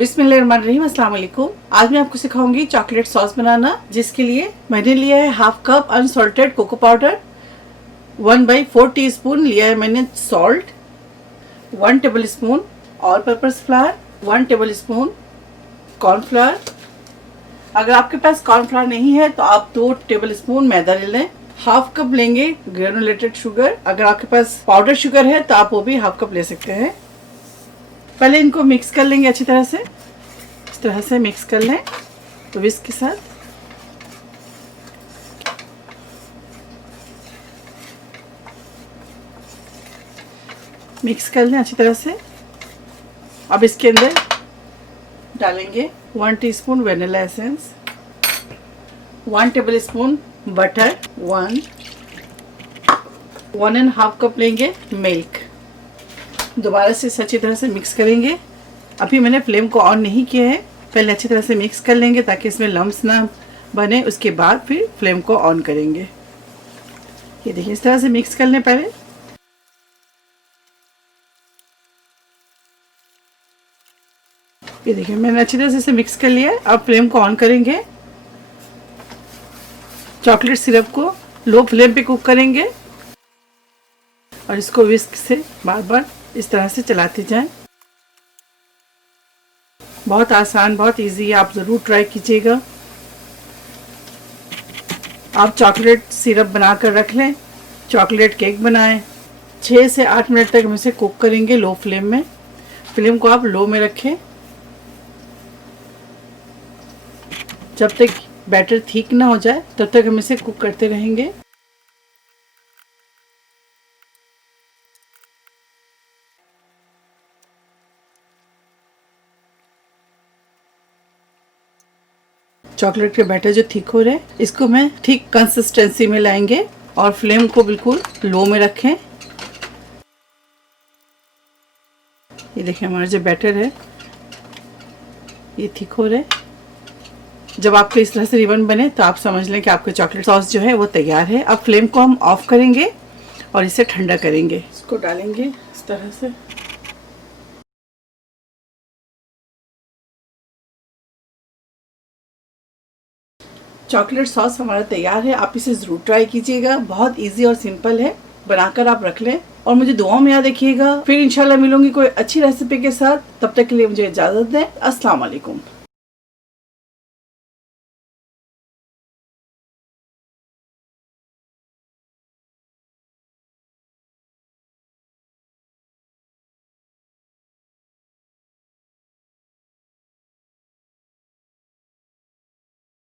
बिस्मिल्लाहिर्रहमानिर्रहीम, अस्सलाम वालेकुम। आज मैं आपको सिखाऊंगी चॉकलेट सॉस बनाना, जिसके लिए मैंने लिया है half cup unsalted cocoa powder, 1/4 teaspoon लिया है मैंने salt, 1 tablespoon all purpose flour, 1 tablespoon cornflour. अगर आपके पास कॉर्नफ्लावर नहीं है तो आप 2 टेबल स्पून मैदा ले लें। हाफ कप लेंगे ग्रेनुलेटेड शुगर। अगर आपके पास पाउडर शुगर है तो आप वो भी हाफ कप ले सकते हैं। पहले इनको मिक्स कर लेंगे अच्छी तरह से। इस तरह से मिक्स कर लें तो विस्क के साथ। मिक्स कर लें अच्छी तरह से। अब इसके अंदर डालेंगे 1 teaspoon vanilla essence, 1 table spoon butter, 1.5 cup लेंगे मिल्क। दोबारा से अच्छी तरह से मिक्स करेंगे। अभी मैंने फ्लेम को ऑन नहीं किया है, पहले अच्छी तरह से मिक्स कर लेंगे ताकि इसमें लम्स ना बने। उसके बाद फिर फ्लेम को ऑन करेंगे। ये देखिए, इस तरह से मिक्स कर लें पहले। ये देखिए, मैंने अच्छी तरह से इसे मिक्स कर लिया है। अब फ्लेम को ऑन करेंगे। चॉकलेट सिरप को लो फ्लेम पे कुक करेंगे और इसको विस्क से बार बार इस तरह से चलाते जाएं। बहुत आसान, बहुत इजी है, आप ज़रूर ट्राई कीजिएगा। आप चॉकलेट सिरप बनाकर रख लें, चॉकलेट केक बनाएं। 6 से 8 मिनट तक हम इसे कुक करेंगे लो फ्लेम में। फ्लेम को आप लो में रखें। जब तक बैटर थिक ना हो जाए तब तक हम इसे कुक करते रहेंगे। चॉकलेट के बैटर जो थिक हो रहे हैं, इसको मैं थिक कंसिस्टेंसी में लाएंगे और फ्लेम को बिल्कुल लो में रखें। ये देखिए, हमारा जो बैटर है ये थिक हो रहा है। जब आपको इस तरह से रिबन बने तो आप समझ लें कि आपका चॉकलेट सॉस जो है वो तैयार है। अब फ्लेम को हम ऑफ करेंगे और इसे ठंडा करेंगे। इसको डालेंगे इस तरह से। चॉकलेट सॉस हमारा तैयार है। आप इसे ज़रूर ट्राई कीजिएगा। बहुत इजी और सिंपल है, बनाकर आप रख लें और मुझे दुआओं में याद रखिएगा। फिर इंशाल्लाह मिलूंगी कोई अच्छी रेसिपी के साथ। तब तक के लिए मुझे इजाज़त दें। अस्सलाम वालेकुम।